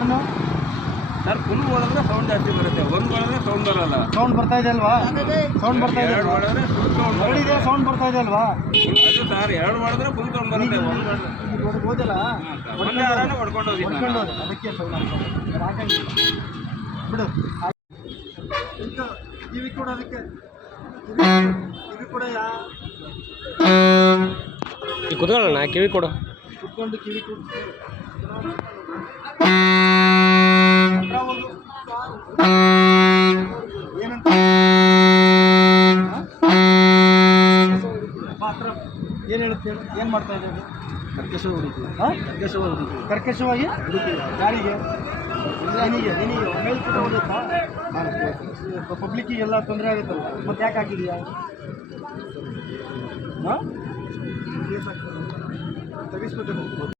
Horn sir full ಹೋದ್ರೆ sound ಜಾಸ್ತಿ ಬರುತ್ತೆ. ಒಂದು ಒಳಗೆ ಸೌಂಡ್ ಬರಲ್ಲ. ಸೌಂಡ್ ಬರ್ತಾ ಇದೆ ಅಲ್ವಾ? ಸೌಂಡ್ ಬರ್ತಾ ಇದೆ. ಎರಡು ಹೊಡೆದ್ರೆ ಫುಲ್ ಸೌಂಡ್ ಹೊಡಿದೆ ಸೌಂಡ್ ಬರ್ತಾ ಇದೆ ಅಲ್ವಾ? ಅದು ಸರ್ ಎರಡು ಮಾಡಿದ್ರೆ ಫುಲ್ ಸೌಂಡ್ ಬರುತ್ತೆ. ಒಂದು ಹೋದಲ್ಲ? ಒಂದೇ ಹಾರನೇ ಹೊಡ್ಕೊಂಡು ಹೋಗಿ ಹೊಡ್ಕೊಂಡು ಹೋದೆ. ಅದಕ್ಕೆ ಸೌಂಡ್ ಹಾಕಂಗಿಲ್ಲ ಬಿಡು. ಕಿವಿ ಕೂಡ ಅದಕ್ಕೆ ಕಿವಿ ಕೂಡ ಯಾ ಕುತ್ಕೊಳ್ಳೋಣ ಕಿವಿ ಕೊಡು. ಕುತ್ಕೊಂಡು ಕಿವಿ ಕೂಡ. ಏನು ಹೇಳುತ್ತೆ ಏನು ಮಾಡ್ತಾ ಇದ್ದೀವಿ ಕರ್ಕಶವಾಗಿ ಹೊಡಿತೀವಿ ಹಾಂ ಕರ್ಕಶವಾಗಿ ಹೊಡಿತೀವಿ ಕರ್ಕಶವಾಗಿ ಹೊಡಿತೀವಿ ಯಾರಿಗೆ? ನಿನಗೆ ನಿನಗೆ. ಮೇಲ್ಪುಟ ಹೋಗುತ್ತಾ? ಪಬ್ಲಿಕ್ಕಿಗೆಲ್ಲ ತೊಂದರೆ ಆಗುತ್ತಲ್ಲ. ಮತ್ತೆ ಯಾಕೆ ಹಾಕಿದೀಯಾ? ಹಾಂ ತೆಗಿಸ್ಬೇಕು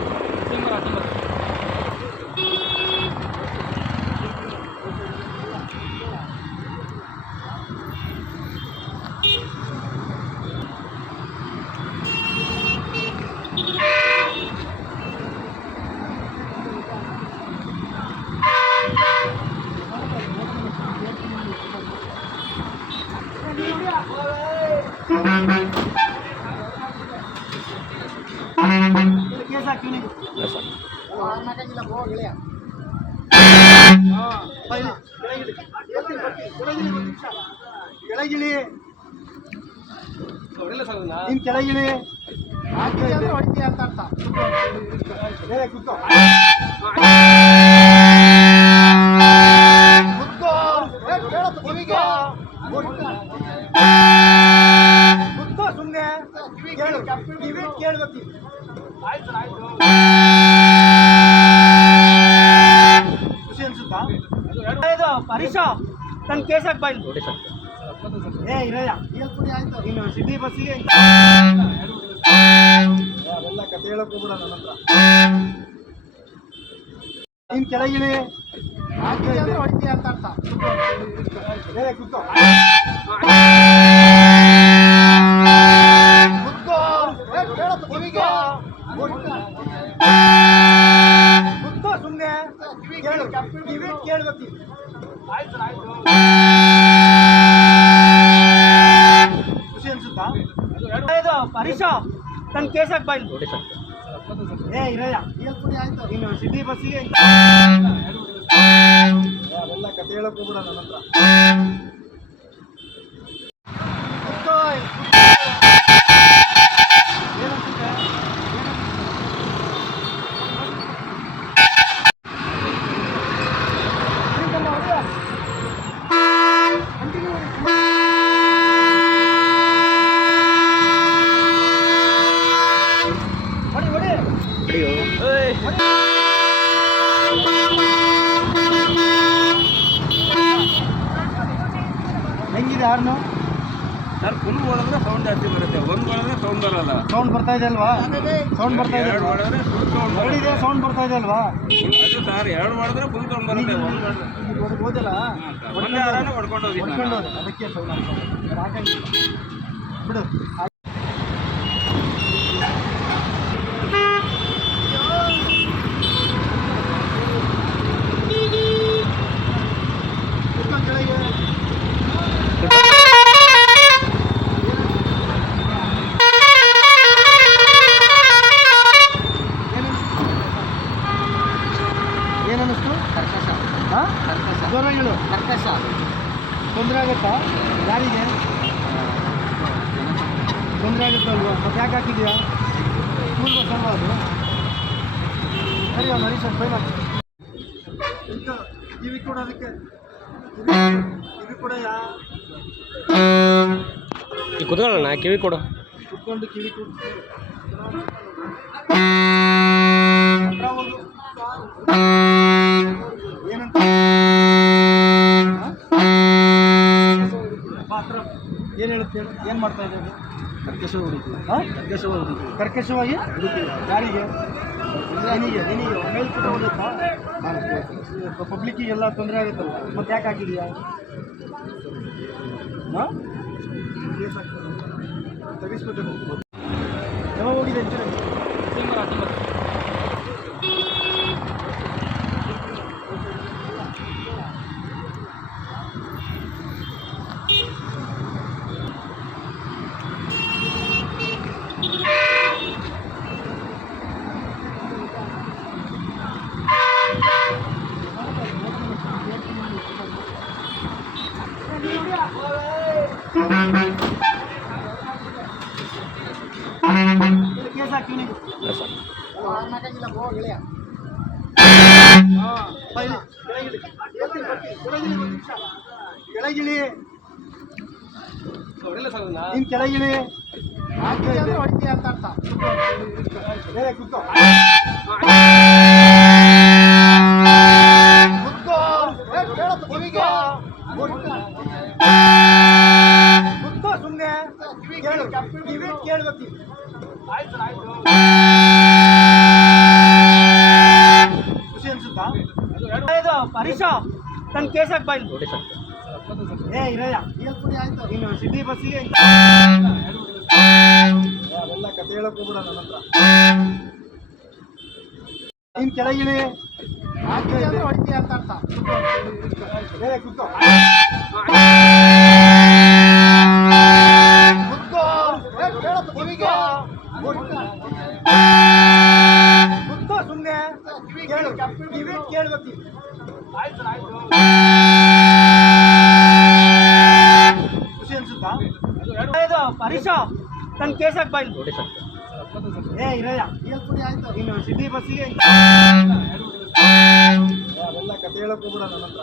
ಕೆಳಗಿಳಿ ನೀನ್ ಕೆಳಗಿಳಿ ಹೊಡಿತೀಯ ಅಂತ ಅರ್ಥ ಹರೀಶ ನನ್ನ ಕೇಸ್ ಹಾಕ್ ಬಾಯ್ ನೋಡಿ ಸರ್. ಏ ಇರಯ್ಯ. ನೀನು ಸಿಟಿ ಬಸ್ಸಿಗೆ ಅವೆಲ್ಲ ಕತೆ ಹೇಳಕ್ ಹೋಗ್ಬಿಡ ನನ್ನ ಹತ್ರ. ನೀನ್ ಕೆಳಗಿಳಿ. ಹೊಡಿತೀಯ ಅಂತ ಅರ್ಥ. ಏ ಕೂತ್ಕೋ. ಏ, ಕೇಳಪ್ಪ ಕೇಳಬೇಕು. ಆಯ್ತು ಆಯ್ತು ಕೇಳು ಖುಷಿ ಅನ್ಸುತ್ತಾ? ಇದು ಹರೀಶ ನನ್ನ ಕೇಸ್ ಹಾಕ್ ಬಾಯ್ ನೋಡಿ ಸರ್ ಏ ಇರಯ್ಯ. ನೀನು ಸಿಟಿ ಬಸ್ಸಿಗೆ ಅವೆಲ್ಲ ಕತೆ ಹೇಳಕ್ ಹೋಗ್ಬಿಡ ನನ್ನ ಹತ್ರ. ಹೆಂಗಿದೆ ಹಾರ್ನು ಸರ್ ಫುಲ್ ಹೊಡೆದ್ರೆ ಸೌಂಡ್ ಜಾಸ್ತಿ ಬರುತ್ತೆ. ಒಂದು ಹೊಡೆದ್ರೆ ಸೌಂಡ್ ಬರಲ್ಲ. ಸೌಂಡ್ ಬರ್ತಾ ಇದೆ ಅಲ್ವಾ? ಸೌಂಡ್ ಬರ್ತಾ ಇದೆ ಎರಡು ಹೊಡೆದ್ರೆ ಫುಲ್ ಸೌಂಡ್ ನೋಡಿದೆ ಸೌಂಡ್ ಬರ್ತಾ ಇದೆ ಅಲ್ವಾ? ಅದು ಸರ್ ಎರಡು ಹೊಡೆದ್ರೆ ಫುಲ್ ಸೌಂಡ್ ಬರುತ್ತೆ. ಒಂದು ಹೊಡೆದ್ರೆ. ಈಗ ಹೋದಲ್ಲ? ಒಂದೇ ಹಾರನೇ ಹೊಡ್ಕೊಂಡು ಹೋಗಿ ಅದಕ್ಕೆ ಸೌಂಡ್ ಬಿಡು ಕೂತ್ಕೊಂಡು ಕೆಳಗೆ ಏನನ್ನಿಸ್ತು? ಕರ್ಕಶ. ಹಾಂ ಕರ್ಕಶ. ಜ್ವರಗಳು ಕರ್ಕಶ. ತೊಂದರೆ ಆಗುತ್ತಾ? ಯಾರಿಗೆ? ತೊಂದರೆ ಆಗುತ್ತಲ್ವಾ ಮತ್ತೆ ಯಾಕೆ ಹಾಕಿದ್ಯಾ ಸ್ಕೂಲ್ ಬಸ್ ಅಲ್ವಾ ಅದು ಸರಿ ಅವ್ನು ಹರೀಶ್ ಫೈನ್ ಕಿವಿ ಕೊಡೋದಕ್ಕೆ ಟಿವಿ ಕೂಡ ಯಾ ಕುತ್ಕೊಳ್ಳೋಣ ಕಿವಿ ಕೊಡು. ಕುತ್ಕೊಂಡು ಕಿವಿ ಕೊಡು. ಹತ್ರ ಹೋಗು. ಏನ್ ಹೇಳುತ್ತೆ ಏನು ಏನ್ ಮಾಡ್ತಾ ಇದ್ದೀವಿ ಕರ್ಕಶವಾಗಿ ಹೊಡಿತೀವಿ. ಕರ್ಕಶವಾಗಿ ಹೊಡಿತೀವಿ. ಕರ್ಕಶವಾಗಿ? ಯಾರಿಗೆ? ನಿನಗೆ ನಿನಗೆ. ಹೊಡೆಯುತ್ತಾ? ಪಬ್ಲಿಕ್ಕಿಗೆಲ್ಲ ತೊಂದರೆ ಆಗುತ್ತಲ್ಲ. ಮತ್ತೆ ಯಾಕೆ ಹಾಕಿದೀಯಾ? ಹಾಂ? ತೆಗಿಸ್ಬೇಕು ಯಾವಾಗ ಹೋಗಿದೆ ಇನ್ಶೂರೆನ್ಸ್ ಕೆಳಗಿಳಿ ನೀನ್ ಕೆಳಗಿಳಿ ಏ, ಕುತ್ಕೋ. ಕುತ್ಕೋ. ಹರೀಶ. ನನ್ನ ಕೇಸಾಗಿ ಬಾಯ್ ಬಾಯ್ಲಿ ನೋಡಿ ಸರ್. ಏ ಇರಯ್ಯ. ನೀನು ಸಿಟಿ ಬಸ್ಸಿಗೆ ಅವೆಲ್ಲ ಕತೆ ಹೇಳಕ್ ಹೋಗ್ಬಿಡ ನನ್ನ ಹತ್ರ. ನೀನ್ ಕೆಳಗಿಳಿ. ಏ ಕುತ್ಕೋ. ಕುತ್ಕೋ. ಕೇಳ್ಬೇಕು ಖುಷಿ ಅನ್ಸುತ್ತಾ ಹರೀಶ ನನ್ನ ಕೇಸ್ ಹಾಕ್ಬಾ ಬಾಯ್ಲಿ ನೋಡಿ ಸರ್ ಏ ಇರಯ್ಯ ನೀನು ಸಿಟಿ ಬಸ್ಸಿಗೆ ಅವೆಲ್ಲ ಕತೆ ಹೇಳಕ್ ಹೋಗ್ಬಿಡ ನನ್ನ ಹತ್ರ